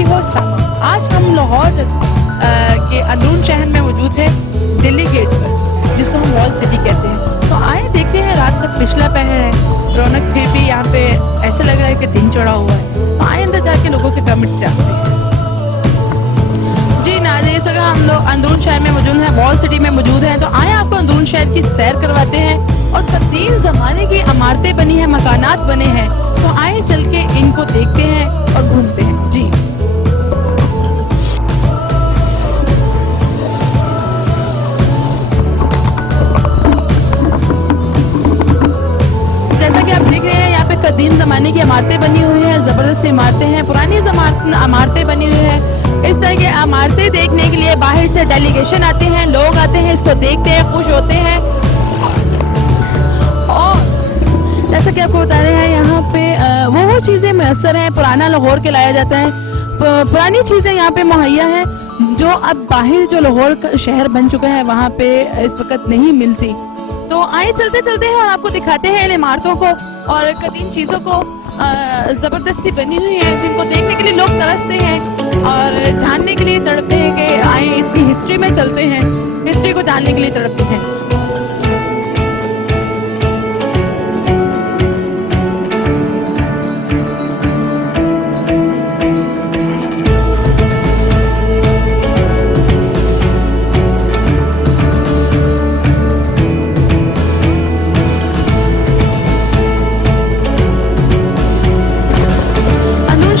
की हो सामा। आज हम लाहौर के अंदरून शहर में मौजूद है, दिल्ली गेट पर, जिसको हम वॉल सिटी कहते हैं। तो आए देखते हैं, रात का पिछला पहर है, रौनक फिर भी यहाँ पे ऐसा लग रहा है कि दिन चढ़ा हुआ है। तो आए अंदर जाके लोगों के कमेंट्स जानते हैं। जी नाज़रीन, इस वक्त हम लोग अंदरून शहर में मौजूद हैं, वॉल सिटी में मौजूद हैं। तो आए आपको अंदरून शहर की सैर करवाते हैं और कदीम ज़माने की इमारतें बनी हैं, मकानात बने हैं। तो आए चल के इनको देखते हैं और घूमते हैं। जी जैसा कि आप देख रहे हैं, यहाँ पे कदीम ज़माने की इमारतें बनी हुई हैं, ज़बरदस्त इमारतें हैं, पुरानी इमारतें बनी हुई हैं। इस तरह की इमारतें देखने के लिए बाहर से डेलीगेशन आते हैं, लोग आते हैं, इसको देखते हैं, खुश होते हैं। और जैसा कि आपको बता रहे हैं, यहाँ पे वो चीज़ें मैसर हैं, पुराना लाहौर के लाया जाता है। पुरानी चीज़ें यहाँ पे मुहैया हैं जो अब बाहर जो लाहौर का शहर बन चुका है वहाँ पे इस वक्त नहीं मिलती। तो आए चलते चलते हैं और आपको दिखाते हैं इन इमारतों को और कदीम चीज़ों को। ज़बरदस्ती बनी हुई है जिनको देखने के लिए लोग तरसते हैं और जानने के लिए तड़पते हैं कि आए इसकी हिस्ट्री में चलते हैं, हिस्ट्री को जानने के लिए तड़पते हैं।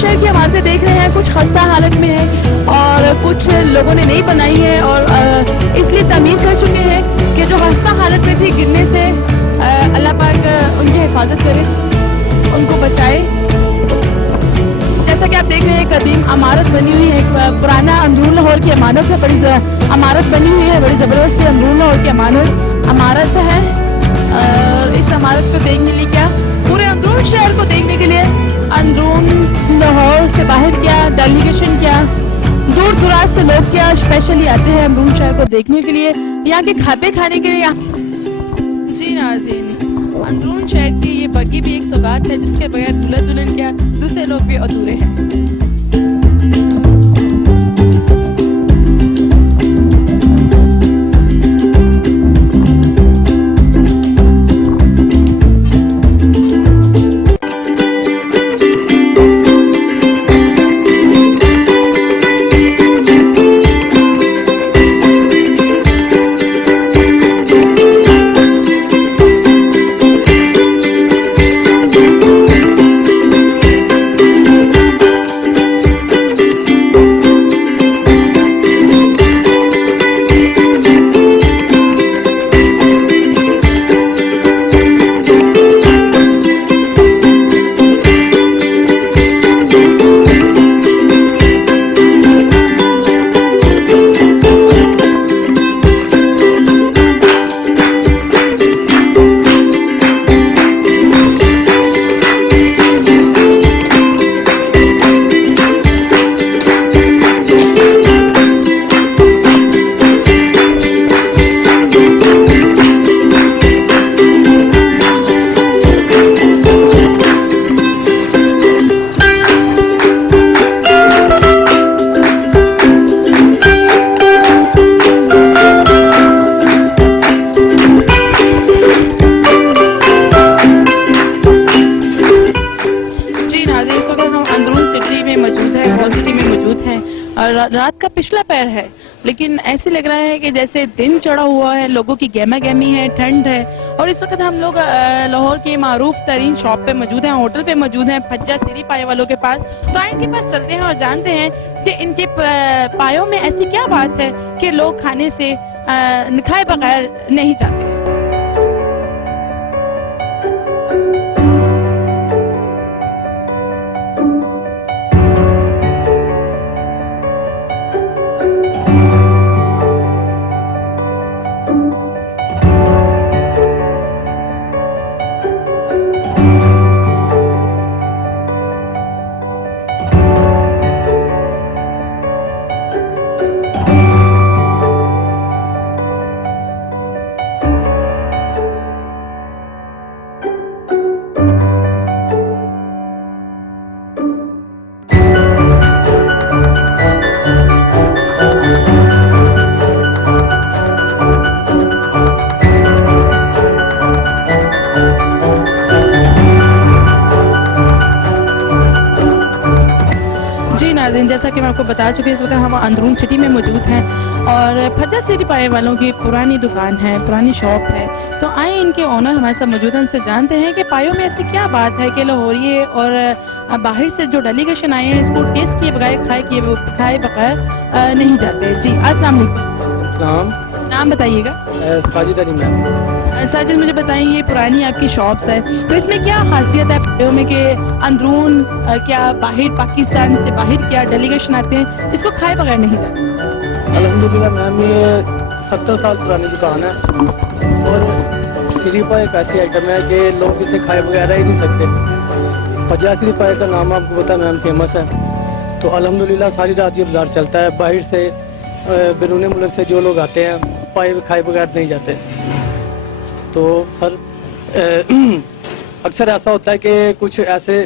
शहर की इमारतें देख रहे हैं, कुछ खस्ता हालत में है और कुछ लोगों ने नहीं बनाई है और इसलिए तामीर कर चुके हैं कि जो खस्ता हालत में थी, गिरने से अल्लाह पाक उनकी हिफाजत करे, उनको बचाए। जैसा कि आप देख रहे हैं, कदीम इमारत बनी हुई है, पुराना अंदरून लाहौर की इमारत है, बड़ी इमारत बनी हुई है, बड़ी ज़बरदस्त सी अंदरून लाहौर की इमारत है। और इस इमारत को देखने के लिए क्या, पूरे अंदरून शहर को देखने के लिए अंदरून लाहौर से बाहर क्या डेलीगेशन, क्या दूर दराज से लोग क्या स्पेशली आते हैं अंदरून शहर को देखने के लिए, यहाँ के खाते खाने के लिए। जी नाज़रीन, अंदरून शहर की ये बग्गी भी एक सौगात है जिसके बगैर दूल्हा दुल्हन क्या दूसरे लोग भी अधूरे हैं। रात का पिछला पैर है, लेकिन ऐसे लग रहा है कि जैसे दिन चढ़ा हुआ है, लोगों की गहमा गहमी है, ठंड है। और इस वक्त हम लोग लाहौर की मारूफ तरीन शॉप पे मौजूद हैं, होटल पे मौजूद हैं, फज्जा सीरी पाए वालों के पास। तो आए इनके पास चलते हैं और जानते हैं कि इनके पायों में ऐसी क्या बात है कि लोग खाने से खाए बगैर नहीं जाते। जैसा कि मैं आपको बता चुकी हूँ, इस वक्त हम अंदरून सिटी में मौजूद हैं और फज्जा सिटी पाए वालों की पुरानी दुकान है, पुरानी शॉप है। तो आए इनके ओनर हमारे साथ मौजूद हैं, उनसे जानते हैं कि पायों में ऐसी क्या बात है कि लाहौरिये और बाहर से जो डेलीगेशन आए हैं इसको टेस्ट किए बगैर खाए बगैर नहीं जाते। जी अस्सलाम वालेकुम। नाम बताइएगा। साजिद अली मैम। साजिद, मुझे बताएं, ये पुरानी आपकी शॉप्स है तो इसमें क्या खासियत है पायों में कि अंदरून क्या बाहर पाकिस्तान से बाहर क्या डेलीगेशन आते हैं इसको खाए बगैर नहीं जाते? अल्हम्दुलिल्लाह मैम, ये 70 साल पुरानी दुकान है और श्री पाए एक ऐसी आइटम है कि लोग इसे खाए बगैर रह ही नहीं सकते। फज्जा श्री पाए का नाम आपको पता है मैम, फेमस है। तो अल्हम्दुलिल्लाह सारी रात ये बाज़ार चलता है। बाहर से बैरून मुल्क से जो लोग आते हैं पाए खाए बगैर नहीं जाते। तो सर अक्सर ऐसा होता है कि कुछ ऐसे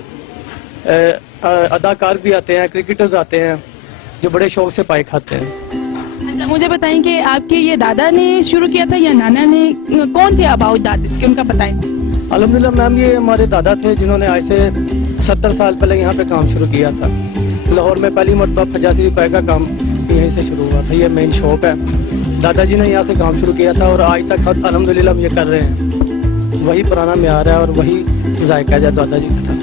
अदाकार भी आते हैं, क्रिकेटर्स आते हैं जो बड़े शौक से पाए खाते हैं। अच्छा, मुझे बताएं कि आपके ये दादा ने शुरू किया था या नाना ने? कौन थे आबाऊ दाद इसके, उनका बताएं। अल्हम्दुलिल्लाह मैम, ये हमारे दादा थे जिन्होंने आज से 70 साल पहले यहाँ पे काम शुरू किया था। लाहौर में पहली मरतबा फज्जा श्री पाए का काम यहीं से शुरू हुआ था। ये मेन शॉप है, दादाजी ने यहाँ से काम शुरू किया था और आज तक अल्हम्दुलिल्लाह हम ये कर रहे हैं। वही पुराना म्यार है और वही जायका है दादाजी का था।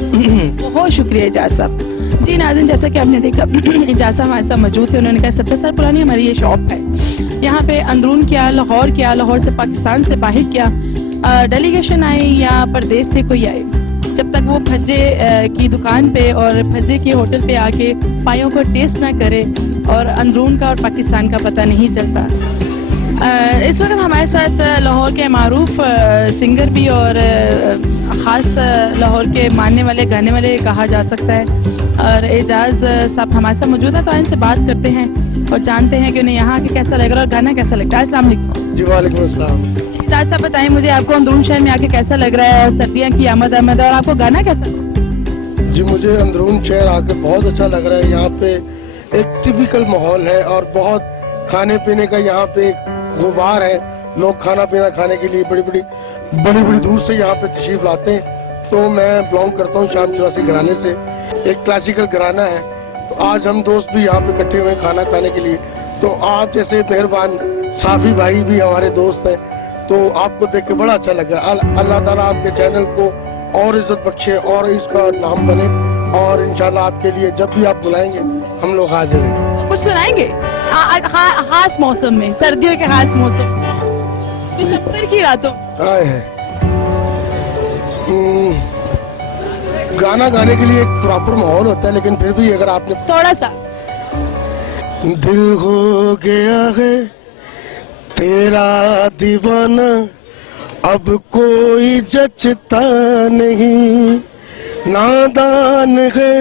बहुत शुक्रिया एजाज साहब। जी नाज़रीन, जैसा कि आपने देखा एजाज साहब हमारे साथ मौजूद थे। उन्होंने कहा 70 साल पुरानी हमारी ये शॉप है। यहाँ पे अंदरून क्या, लाहौर से पाकिस्तान से बाहर क्या डेलीगेशन आए या परदेश से कोई आए, जब तक वो फज्जे की दुकान पे और फज्जे के होटल पे आके पायों को टेस्ट ना करे और अंदरून का और पाकिस्तान का पता नहीं चलता। इस वक्त हमारे साथ लाहौर के मारूफ सिंगर भी और ख़ास लाहौर के मानने वाले गाने वाले कहा जा सकता है और एजाज साहब हमारे साथ मौजूद है। तो इनसे बात करते हैं और जानते हैं कि उन्हें यहाँ आके कैसा लग रहा है और गाना कैसा लगता है। अस्सलाम वालेकुम। जी वालेकुम अस्सलाम। एजाज साहब बताएं मुझे, आपको अंदरून शहर में आके कैसा लग रहा है? सर्दियाँ की आमद और आपको गाना कैसा? जी मुझे अंदरून शहर आके बहुत अच्छा लग रहा है। यहाँ पे एक टिपिकल माहौल है और बहुत खाने पीने का यहाँ पे एक गुबार है। लोग खाना पीना खाने के लिए बड़ी बड़ी दूर से यहाँ पे तशरीफ लाते हैं। तो मैं बिलोंग करता हूँ शाम चौरासी घराने से, एक क्लासिकल घराना है। तो आज हम दोस्त भी यहाँ पे इकट्ठे हुए खाना खाने के लिए। तो आप जैसे मेहरबान साफी भाई भी हमारे दोस्त हैं, तो आपको देख के बड़ा अच्छा लगा। अल्लाह ताला आपके चैनल को और इज्जत बख्शे और इसका नाम बने और इंशाल्लाह आपके लिए जब भी आप बुलाएंगे हम लोग हाजिर हैं। कुछ सुनाएंगे खास मौसम में, सर्दियों के खास मौसम, दिसंबर की रातों? आए हैं गाना गाने के लिए एक प्रॉपर माहौल होता है, लेकिन फिर भी अगर आपने थोड़ा सा। दिल हो गया है तेरा दीवाना, अब कोई जचता नहीं, नादान है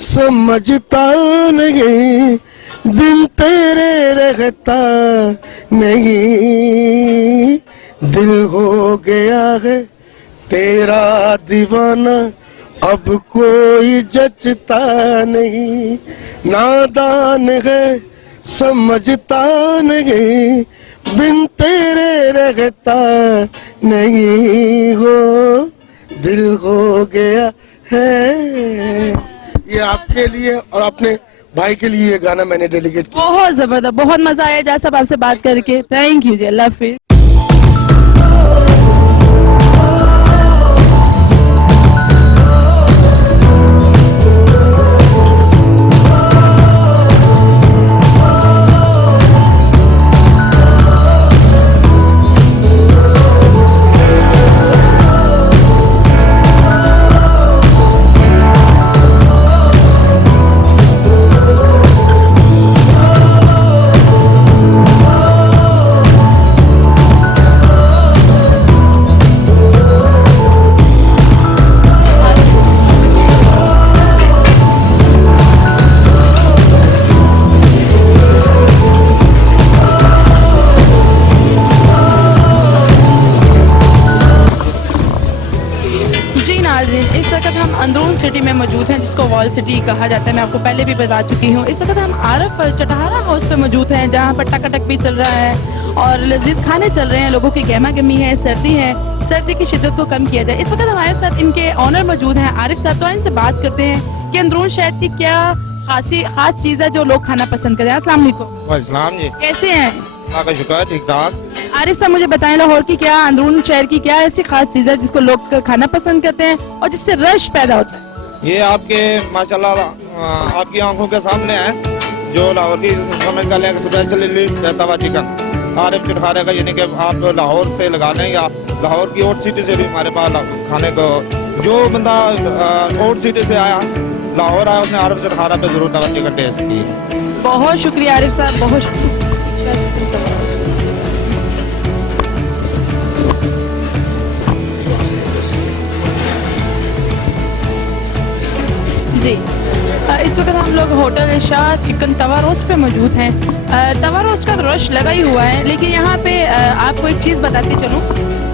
समझता नहीं, बिन तेरे रहता नहीं। दिल हो गया है तेरा दीवाना, अब कोई जचता नहीं, नादान है समझता नहीं, बिन तेरे रहता नहीं हो, दिल हो गया है। ये आपके लिए और अपने भाई के लिए ये गाना मैंने डेलीकेट किया। बहुत जबरदस्त, बहुत मजा आया एजाज साहब आपसे बात करके। थैंक यू जी, अल्लाह हाफिज। इस वक्त हम अंदरून सिटी में मौजूद हैं जिसको वॉल सिटी कहा जाता है। मैं आपको पहले भी बता चुकी हूँ। इस वक्त हम आरफ चटहारा हाउस पे मौजूद हैं जहाँ पर टकाटक भी चल रहा है और लजीज खाने चल रहे हैं। लोगों की गहमा गमी है, सर्दी है, सर्दी की शिद्दत को कम किया जाए। इस वक्त हमारे साथ इनके ऑनर मौजूद हैं आरिफ साहब। तो इनसे बात करते हैं कि अंदरून शहर की क्या खास चीज है जो लोग खाना पसंद करते हैं? अस्सलाम वालेकुम। इस्लाम जी, कैसे हैं? अल्लाह का शुक्र, ठीक ठाक। आरिफ साहब मुझे बताएं, लाहौर की क्या अंदरून शहर की क्या ऐसी खास चीज है जिसको लोग खाना पसंद करते हैं और जिससे रश पैदा होता है? ये आपके माशाल्लाह आपकी आंखों के सामने है जो लाहौर की समझ कर लें स्पेशली तवा चिकन आरिफ चिटखारे का, यानी कि आप लाहौर से लगा लें या लाहौर की और सिटी से भी हमारे पास खाने को, जो बंदा और सिटी से आया लाहौर आया उसने आरिफ चिटखारा पे जरूर तवा चिकन टेस्ट की। बहुत शुक्रिया आरिफ साहब, बहुत शुक्रिया। जी इस वक्त हम लोग होटल शाह चिकन तवा रोस्ट पे मौजूद हैं। तवा रोस्ट का तो रश लगा ही हुआ है, लेकिन यहाँ पे आपको एक चीज़ बताती चलूँ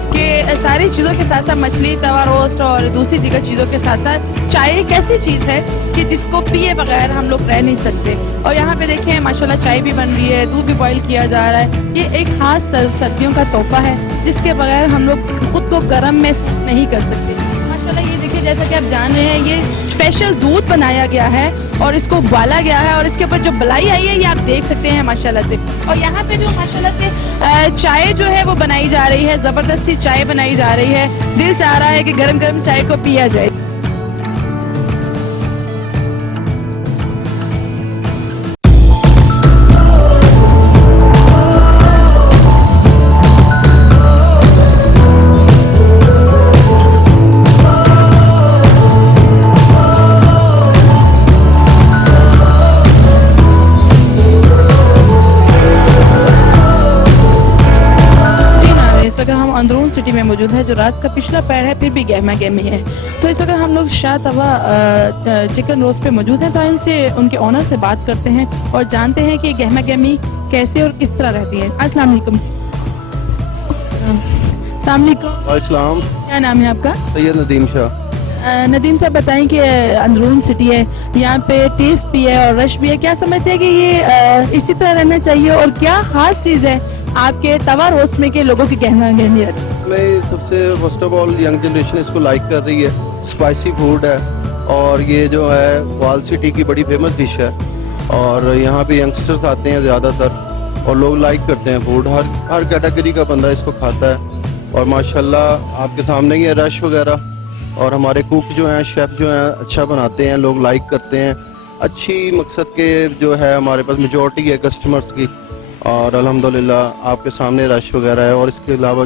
कि सारी चीज़ों के साथ साथ मछली तवा रोस्ट और दूसरी जगह चीज़ों के साथ साथ चाय एक ऐसी चीज़ है कि जिसको पिए बगैर हम लोग रह नहीं सकते। और यहाँ पे देखें माशाल्लाह चाय भी बन रही है, दूध भी बॉईल किया जा रहा है। ये एक खास सर्दियों का तोहफा है जिसके बगैर हम लोग खुद को गर्म में नहीं कर सकते। माशाल्लाह ये देखिए, जैसा कि आप जान रहे हैं ये स्पेशल दूध बनाया गया है और इसको उबाला गया है और इसके ऊपर जो बलाई आई है ये आप देख सकते हैं माशाल्लाह से। और यहाँ पे जो माशाल्लाह से चाय जो है वो बनाई जा रही है, जबरदस्ती चाय बनाई जा रही है। दिल चाह रहा है कि गरम गरम चाय को पिया जाए। हम अंदरून सिटी में मौजूद है जो रात का पिछला पैर है फिर भी गहमा गहमी है। तो इस वक्त हम लोग शाह तवा चिकन रोस्ट पे मौजूद हैं, तो इनसे उनके ऑनर से बात करते हैं और जानते हैं कि गहमा गहमी कैसे और किस तरह रहती है। अस्सलाम वालेकुम। अस्सलाम वालेकुम। अस्सलाम। क्या नाम है आपका? सैयद नदीम शाह। नदीम साहब बताएं कि अंदरून सिटी है, यहाँ पे टेस्ट भी है और रश भी है, क्या समझते हैं कि ये इसी तरह रहना चाहिए और क्या खास चीज़ है आपके तवा रोस्ट में के लोगों की गहमा गहमी रहती है? मैं सबसे first of all young generation इसको लाइक कर रही है, स्पाइसी फूड है और ये जो है वाल सिटी की बड़ी फेमस डिश है और यहाँ पे यंगस्टर्स आते हैं ज़्यादातर और लोग लाइक करते हैं फूड। हर कैटेगरी का बंदा इसको खाता है और माशाल्लाह आपके सामने ही है रश वगैरह और हमारे कुक जो हैं, शेफ़ जो हैं अच्छा बनाते हैं, लोग लाइक करते हैं। अच्छी मकसद के जो है हमारे पास मेजॉरिटी है कस्टमर्स की और अल्हम्दुलिल्लाह आपके सामने रश वगैरह है और इसके अलावा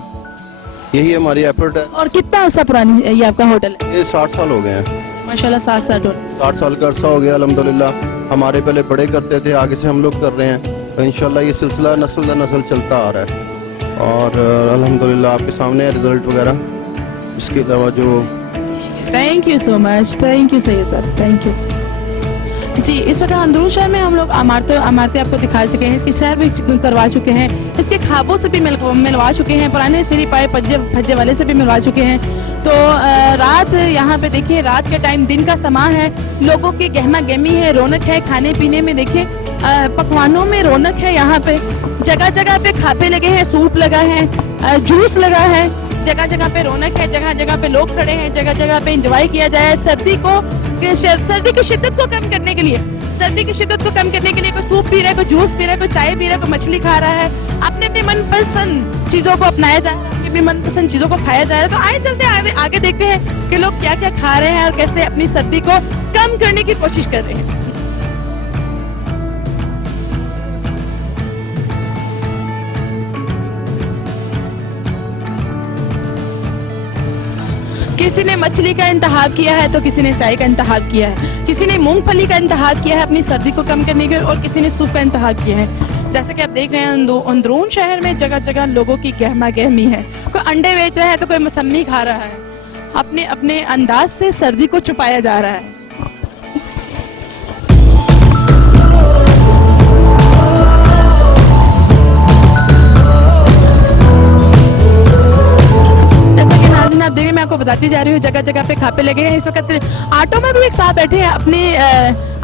यही हमारी एफर्ट है। और कितना अर्सा पुरानी ये आपका होटल है? ये 60 साल हो गए हैं माशाल्लाह। 60 साल का अरसा हो गया अल्हम्दुलिल्लाह। हमारे पहले बड़े करते थे, आगे से हम लोग कर रहे हैं, तो इंशाल्लाह ये सिलसिला नस्ल दर नस्ल चलता आ रहा है और अल्हम्दुलिल्लाह आपके सामने है रिजल्ट वगैरह। इसके अलावा जो thank you so much, thank you Syed sir, thank you जी। इस वक्त अंदरून शहर में हम लोग इमारतें आपको दिखा चुके हैं, इसकी सैर भी करवा चुके हैं, इसके खाबों से भी मिलवा चुके हैं, पुराने सिरी पाए भज्जे वाले से भी मिलवा चुके हैं। तो रात यहाँ पे देखिए, रात के टाइम दिन का समा है, लोगों की गहमा गहमी है, रौनक है, खाने पीने में देखिए पकवानों में रौनक है। यहाँ पे जगह जगह पे खापे लगे हैं, सूप लगा है, जूस लगा है, जगह जगह पे रौनक है, जगह जगह पे लोग खड़े हैं, जगह जगह पे एंजॉय किया जाए। सर्दी की शिद्दत को कम करने के लिए, कोई सूप पी रहा है, कोई जूस पी रहा है, कोई चाय पी रहा है, कोई मछली खा रहा है, अपने अपने मनपसंद चीजों को अपनाया जा रहा है, अपनी अपनी मनपसंद चीजों को खाया जा रहा है। तो आए चलते हैं आगे देखते हैं कि लोग क्या क्या खा रहे हैं और कैसे अपनी सर्दी को कम करने की कोशिश कर रहे हैं। किसी ने मछली का इंतखाब किया है तो किसी ने चाय का इंतखाब किया है, किसी ने मूंगफली का इंतखाब किया है अपनी सर्दी को कम करने के और किसी ने सूप का इंतखाब किया है। जैसे कि आप देख रहे हैं अंदरून शहर में जगह जगह लोगों की गहमा गहमी है। कोई अंडे बेच रहा है तो कोई मौसमी खा रहा है, अपने अपने अंदाज से सर्दी को छुपाया जा रहा है। आप देख रहे हैं, मैं आपको बताती जा रही हूँ, जगह जगह पे खापे लगे हैं। इस वक्त ऑटो में भी एक साहब बैठे हैं, अपने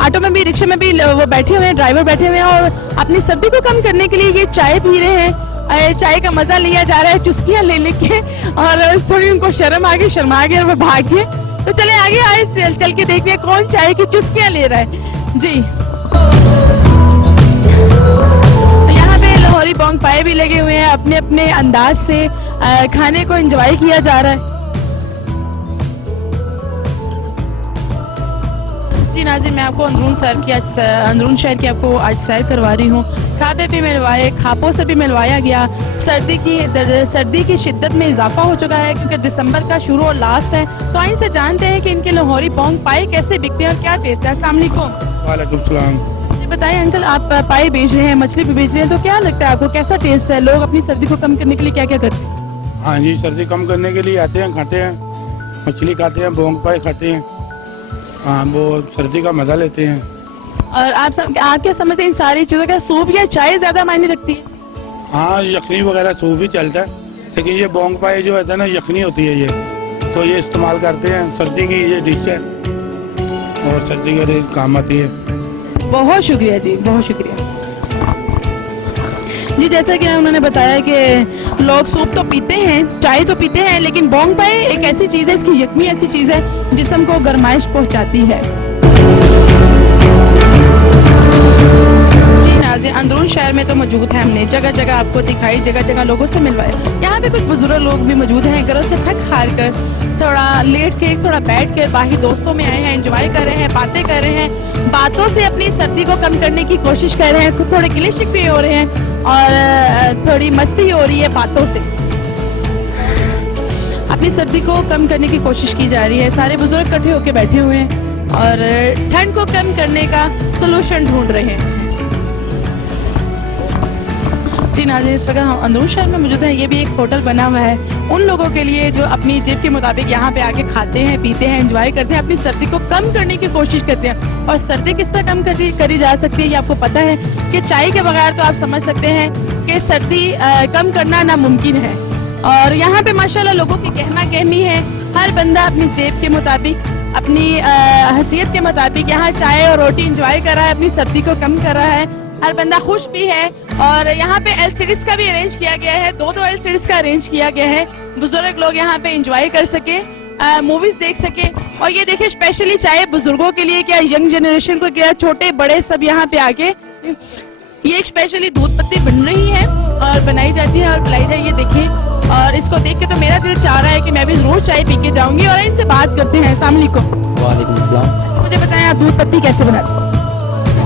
ऑटो में भी, रिक्शे में भी वो बैठे हुए हैं, ड्राइवर बैठे हुए हैं और अपनी सर्दी को कम करने के लिए ये चाय पी रहे हैं। चाय का मजा लिया जा रहा है चुस्कियां ले लेके और थोड़ी उनको शर्मा गए और वो भाग गए। तो चले आगे आए चल के देखते हैं कौन चाय की चुस्कियां ले रहा है जी। भी लगे हुए हैं, अपने अपने अंदाज से खाने को एंजॉय किया जा रहा है। जी नाज़रीन, मैं आपको अंदरून शहर की आपको आज सैर करवा रही हूँ। खापे भी मिलवाए, खापों से भी मिलवाया गया। सर्दी की शिद्दत में इजाफा हो चुका है क्योंकि दिसंबर का शुरू और लास्ट है। तो आइए से जानते हैं कि इनके लाहौरी बोंग पाए कैसे बिकते हैं और क्या टेस्ट है। अस्सलाम वालेकुम। वालेकुम सलाम। जी बताइए अंकल, आप पाए बेच रहे हैं, मछली भी बेच रहे हैं, तो क्या लगता है आपको कैसा टेस्ट है? लोग अपनी सर्दी को कम करने के लिए क्या क्या करते हैं? हाँ जी, सर्दी कम करने के लिए आते हैं, खाते हैं, मछली खाते हैं, बोंग पाए खाते हैं। हाँ, वो सर्दी का मजा लेते हैं। और आप क्या समझते हैं इन सारी चीज़ों का सूप या चाय ज़्यादा मायने रखती है? हाँ, यखनी वगैरह सूप भी चलता है, लेकिन ये बोंग पाए जो है ना, यखनी होती है ये, तो ये इस्तेमाल करते हैं। सर्दी की ये डिश है और सर्दी के लिए काम आती है। बहुत शुक्रिया जी, बहुत शुक्रिया जी। जैसा कि उन्होंने बताया कि लोग सूप तो पीते हैं, चाय तो पीते हैं, लेकिन बोंग पाए एक ऐसी चीज़ है, इसकी यखनी ऐसी चीज़ है जिस्म को गर्माइश पहुंचाती है। जी नाज़रीन, अंदरून शहर में तो मौजूद है, हमने जगह जगह आपको दिखाई, जगह जगह लोगों से मिलवाए। यहाँ पे कुछ बुजुर्ग लोग भी मौजूद हैं, घरों से थक हार कर, थोड़ा लेट के, थोड़ा बैठ कर बाकी दोस्तों में आए हैं, एंजॉय कर रहे हैं, बातें कर रहे हैं, बातों से अपनी सर्दी को कम करने की कोशिश कर रहे हैं। खुद थोड़े गिले शिकवे हो रहे हैं और थोड़ी मस्ती हो रही है बातों से। अपनी सर्दी को कम करने की कोशिश की जा रही है। सारे बुजुर्ग इकट्ठे होकर बैठे हुए हैं और ठंड को कम करने का सलूशन ढूंढ रहे हैं। जी नाज़रीन, इस वक्त हम अंदरून शहर में मौजूद हैं। ये भी एक होटल बना हुआ है उन लोगों के लिए जो अपनी जेब के मुताबिक यहाँ पे आके खाते हैं, पीते हैं, एंजॉय करते हैं, अपनी सर्दी को कम करने की कोशिश करते हैं। और सर्दी किस तरह कम करी जा सकती है ये आपको पता है कि चाय के बगैर तो आप समझ सकते हैं कि सर्दी कम करना नामुमकिन है। और यहाँ पे माशाल्लाह लोगों की गहमा गहमी है, हर बंदा अपनी जेब के मुताबिक, अपनी हैसियत के मुताबिक यहाँ चाय और रोटी एंजॉय कर रहा है, अपनी सर्दी को कम कर रहा है। हर बंदा खुश भी है। और यहाँ पे LCDs का भी अरेंज किया गया है, 2-2 LCDs का अरेंज किया गया है, बुजुर्ग लोग यहाँ पे एंजॉय कर सके, मूवीज देख सके। और ये देखिए स्पेशली चाहे बुजुर्गों के लिए क्या, यंग जनरेशन को क्या, छोटे बड़े सब यहाँ पे आके ये एक स्पेशली दूध पत्ती बन रही है और बनाई जाती है और पिलाई जाए। ये देखिए, और इसको देख के तो मेरा दिल चाह रहा है कि मैं भी रोज चाय पी के जाऊंगी। और इनसे बात करते हैं। अस्सलाम वालेकुम। वालेकुम सलाम। मुझे बताएं आप दूध पत्ती कैसे बनाते हैं?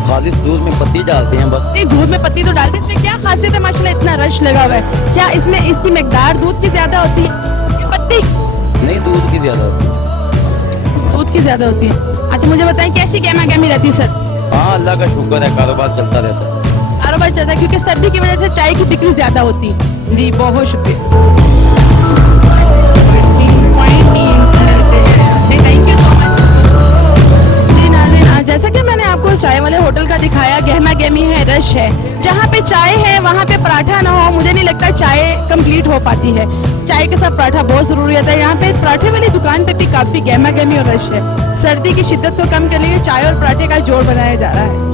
खालिस दूध में पत्ती डालते हैं बस। नहीं, दूध में पत्ती तो डालते हैं, इसमें क्या खासियत है? माशाल्लाह इतना रश लगा हुआ है, क्या इसमें इसकी मिकदार दूध की ज्यादा होती है पत्ती? नहीं, दूध की ज्यादा होती है। दूध की ज्यादा होती है। अच्छा मुझे बताएं कैसी गहमा गहमी रहती है सर? हाँ, अल्लाह का शुक्र है, कारोबार चलता रहता है। कारोबार चलता है क्योंकि सर्दी की वजह से चाय की बिक्री ज्यादा होती है। जी बहुत शुक्रिया, थैंक यू सो मच। जी नाज़रीन, जैसा कि मैंने आपको चाय वाले होटल का दिखाया, गहमा गहमी है, रश है। जहाँ पे चाय है वहाँ पे पराठा ना हो, मुझे नहीं लगता चाय कंप्लीट हो पाती है। चाय के साथ पराठा बहुत जरूरी होता है। यहाँ पे पराठे वाली दुकान पे भी काफी गहमा गहमी और रश है। सर्दी की शिद्दत को कम करने के लिए चाय और पराठे का जोड़ बनाया जा रहा है।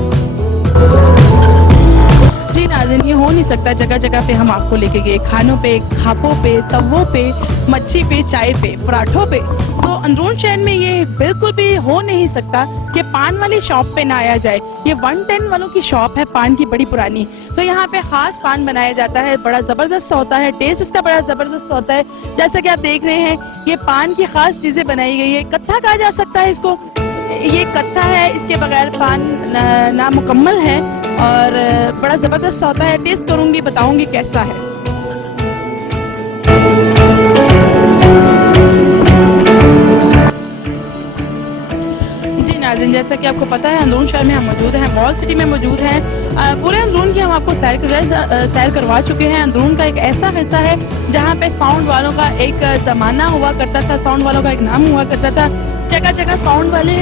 जी नाज़रीन, ये हो नहीं सकता जगह जगह पे हम आपको लेके गए, खानों पे, खापों पे, तवों पे, मच्छी पे, चाय पे, पराठों पे। तो अंदरून शहर में ये बिल्कुल भी हो नहीं सकता कि पान वाली शॉप पे ना आया जाए। ये 110 वालों की शॉप है, पान की बड़ी पुरानी। तो यहाँ पे खास पान बनाया जाता है, बड़ा जबरदस्त होता है, टेस्ट इसका बड़ा जबरदस्त होता है। जैसा कि आप देख रहे हैं, ये पान की खास चीजें बनाई गई है। कत्था कहा जा सकता है इसको, ये कत्था है, इसके बगैर पान नामुकम्मल है और बड़ा जबरदस्त होता है। टेस्ट करूंगी, बताऊंगी कैसा है। जी नाज़रीन, जैसा कि आपको पता है अंदरून शहर में हम मौजूद हैं, मॉल सिटी में मौजूद हैं। पूरे अंदरून की हम आपको सैर करवा चुके हैं। अंदरून का एक ऐसा हिस्सा है जहाँ पे साउंड वालों का एक ज़माना हुआ करता था, साउंड वालों का एक नाम हुआ करता था। जगह जगह साउंड वाले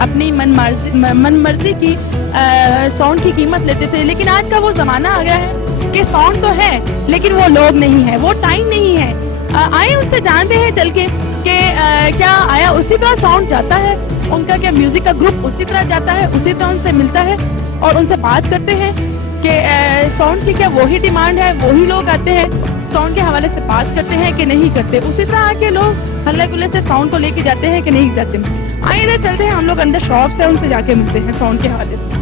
अपनी मनमर्जी की साउंड की कीमत लेते थे। लेकिन आज का वो ज़माना आ गया है कि साउंड तो है लेकिन वो लोग नहीं है, वो टाइम नहीं है। आए उनसे जानते हैं चल के कि क्या आया उसी तरह साउंड जाता है उनका, क्या म्यूजिक का ग्रुप उसी तरह जाता है, उसी तरह उनसे मिलता है और उनसे बात करते हैं कि साउंड की क्या वही डिमांड है, वही लोग आते हैं साउंड के हवाले से बात करते हैं कि नहीं करते, उसी तरह आके लोग हल्ले गुल्ले से साउंड को लेके जाते हैं कि नहीं जाते। आइए इधर चलते हैं, हम लोग अंदर शॉप से उनसे जाके मिलते हैं साउंड के हवाले से।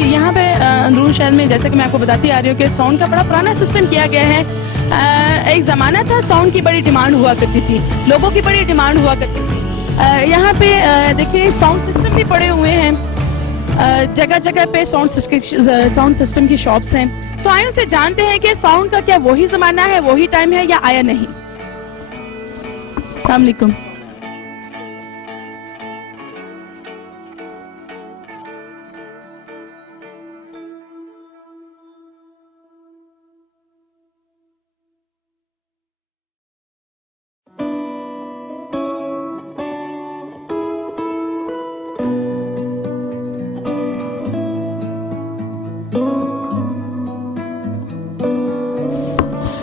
जी, यहाँ पे अंदरून शहर में जैसे कि मैं आपको बताती आ रही हूँ कि साउंड का बड़ा पुराना सिस्टम किया गया है। एक ज़माना था साउंड की बड़ी डिमांड हुआ करती थी, लोगों की बड़ी डिमांड हुआ करती थी। यहाँ पे देखिए साउंड सिस्टम भी पड़े हुए हैं, जगह जगह पे साउंड सिस्टम की शॉप्स हैं। तो आइए उनसे जानते हैं कि साउंड का क्या वही ज़माना है, वही टाइम है या आया नहीं। अस्सलाम वालेकुम।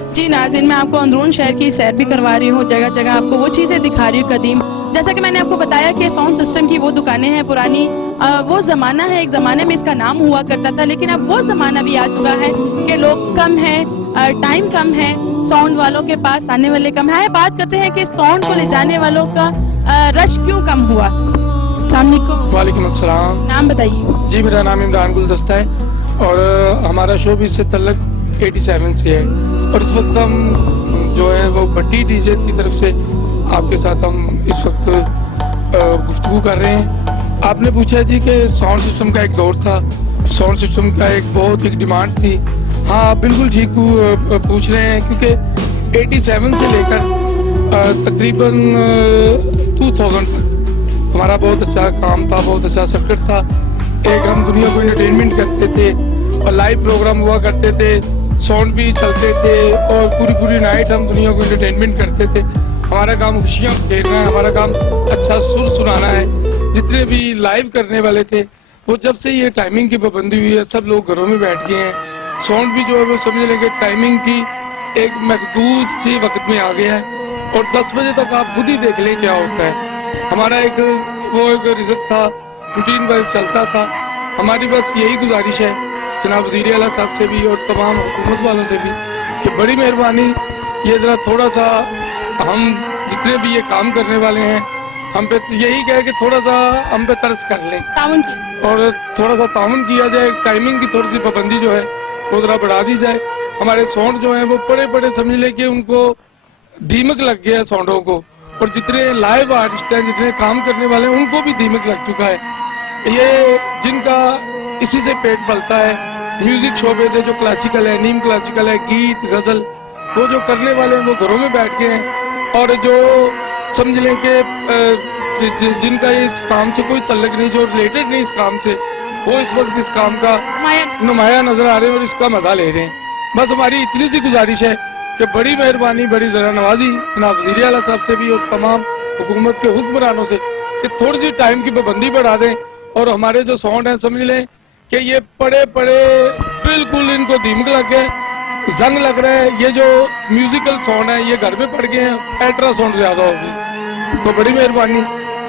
जी नाज़रीन, मैं आपको अंदरून शहर की सैर भी करवा रही हूँ, जगह जगह आपको वो चीज़ें दिखा रही हूँ कदीम। जैसा कि मैंने आपको बताया कि साउंड सिस्टम की वो दुकानें हैं पुरानी, वो ज़माना है, एक ज़माने में इसका नाम हुआ करता था, लेकिन अब वो ज़माना भी आ चुका है कि लोग कम हैं, टाइम कम है, साउंड वालों के पास आने वाले कम है। बात करते हैं कि साउंड को ले जाने वालों का रश क्यों कम हुआ। अस्सलाम वालेकुम। वालेकुम अस्सलाम। नाम बताइए। जी, मेरा नाम इमरान गुलदस्ता है और हमारा शो भी इससे तल्लक 87 से है और इस वक्त हम जो है वो भट्टी डीजे की तरफ से आपके साथ हम इस वक्त गुफ्तगू कर रहे हैं। आपने पूछा जी कि साउंड सिस्टम का एक दौर था, साउंड सिस्टम का एक बहुत एक डिमांड थी। हाँ, आप बिल्कुल ठीक पूछ रहे हैं, क्योंकि 87 से लेकर तकरीबन 2000 तक हमारा बहुत अच्छा काम था, बहुत अच्छा सर्किट था। एक हम दुनिया को एंटरटेनमेंट करते थे और लाइव प्रोग्राम हुआ करते थे, साउंड भी चलते थे और पूरी पूरी नाइट हम दुनिया को एंटरटेनमेंट करते थे। हमारा काम खुशियाँ खेलना है, हमारा काम अच्छा सुर सुनाना है। जितने भी लाइव करने वाले थे वो जब से ये टाइमिंग की पाबंदी हुई है सब लोग घरों में बैठ गए हैं। साउंड भी जो है वो समझ लेंगे टाइमिंग की एक महदूद सी वक्त में आ गया है और 10 बजे तक आप खुद ही देख लें क्या होता है। हमारा एक रिज़्क था, रूटीन वाइज चलता था। हमारी बस यही गुजारिश है जनाब वज़ीर आला साहब से भी और तमाम हुकूमत वालों से भी कि बड़ी मेहरबानी ये ज़रा थोड़ा सा हम जितने भी ये काम करने वाले हैं हम पे यही कहे कि थोड़ा सा हम पे तरस कर लें ताउन और थोड़ा सा ताउन किया जाए। टाइमिंग की थोड़ी सी पाबंदी जो है वो ज़रा बढ़ा दी जाए। हमारे साउंड जो है वो बड़े बड़े समझ लें कि उनको दीमक लग गया है साउंडों को, और जितने लाइव आर्टिस्ट हैं, जितने काम करने वाले हैं, उनको भी दीमक लग चुका है। ये जिनका इसी से पेट पलता है, म्यूजिक शोबे से जो क्लासिकल है, नीम क्लासिकल है, गीत गजल, वो जो करने वाले हैं वो घरों में बैठ गए हैं। और जो समझ लें कि जिनका इस काम से कोई तल्लक नहीं, जो रिलेटेड नहीं इस काम से, वो इस वक्त इस काम का नुमाया नजर आ रहे हैं और इसका मजा ले रहे हैं। बस हमारी इतनी सी गुजारिश है कि बड़ी मेहरबानी, बड़ी ज़रा नवाजी जनाब वज़ीर आला साहब से भी और तमाम हुकूमत के हुक्मरानों से कि थोड़ी सी टाइम की पाबंदी बढ़ा दें और हमारे जो साउंड हैं समझ लें कि ये पड़े पड़े बिल्कुल इनको दीमक लग गए, जंग लग रहा है। ये जो म्यूजिकल साउंड है ये घर में पड़ गए हैं, अल्ट्रा साउंड ज़्यादा हो गई। तो बड़ी मेहरबानी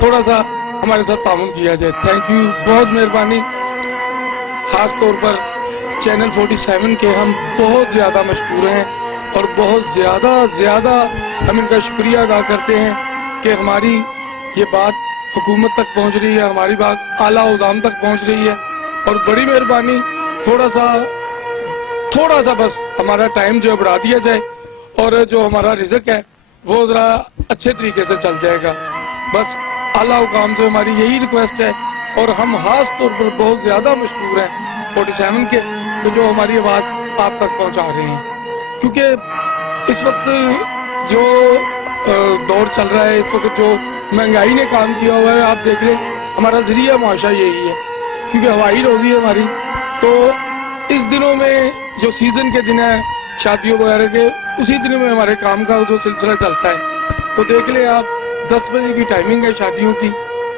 थोड़ा सा हमारे साथ ताउन किया जाए। थैंक यू, बहुत मेहरबानी। ख़ास तौर पर चैनल 47 के हम बहुत ज़्यादा मशहूर हैं और बहुत ज़्यादा हम इनका शुक्रिया अदा करते हैं कि हमारी ये बात हुकूमत तक पहुंच रही है, हमारी बात आला उदाम तक पहुंच रही है। और बड़ी मेहरबानी थोड़ा सा बस हमारा टाइम जो है बढ़ा दिया जाए और जो हमारा रिज़्क है वो ज़रा अच्छे तरीके से चल जाएगा। बस आला हुकाम से हमारी यही रिक्वेस्ट है। और हम खास तौर पर बहुत ज़्यादा मशहूर हैं 47 के, तो जो हमारी आवाज़ आप तक पहुंचा रहे हैं, क्योंकि इस वक्त जो दौर चल रहा है, इस वक्त जो महंगाई ने काम किया हुआ है, आप देख लें हमारा ज़रिया माशा यही है, क्योंकि हवाई रोज़ी है हमारी। तो इस दिनों में जो सीज़न के दिन है शादियों वगैरह के, उसी दिनों में हमारे काम का जो सिलसिला चलता है। तो देख लें आप 10 बजे की टाइमिंग है शादियों की,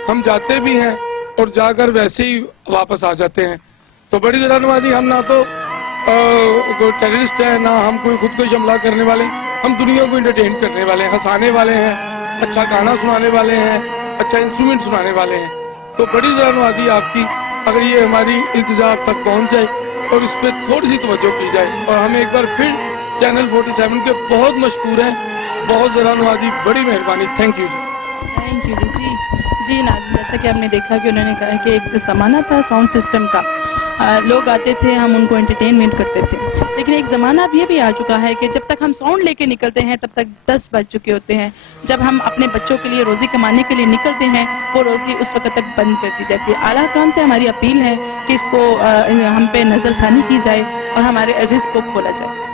हम जाते भी हैं और जाकर वैसे ही वापस आ जाते हैं। तो बड़ी ज़रा नवाजी, हम ना तो टेररिस्ट हैं, ना हम कोई खुद को हमला करने वाले, हम दुनिया को एंटरटेन करने वाले हैं, हंसाने वाले हैं, अच्छा गाना सुनाने वाले हैं, अच्छा इंस्ट्रूमेंट सुनाने वाले हैं। तो बड़ी ज़रा नवाजी आपकी, अगर ये हमारी इल्तिजा आप तक पहुँच जाए और इस पर थोड़ी सी तवज्जो की जाए। और हम एक बार फिर चैनल 47 के बहुत मशहूर हैं, बहुत ज़रा नवाजी, बड़ी मेहरबानी। थैंक यू जी। थैंक यू जी। जी नाज़रीन, जैसा कि हमने देखा कि उन्होंने कहा कि एक ज़माना था साउंड सिस्टम का, लोग आते थे, हम उनको एंटरटेनमेंट करते थे। लेकिन एक ज़माना अब ये भी आ चुका है कि जब तक हम साउंड लेके निकलते हैं तब तक 10 बज चुके होते हैं। जब हम अपने बच्चों के लिए रोज़ी कमाने के लिए निकलते हैं वो रोज़ी उस वक्त तक बंद कर दी जाती है। आला हुकाम से हमारी अपील है कि इसको हम पे नज़रसानी की जाए और हमारे रिस्क को खोला जाए।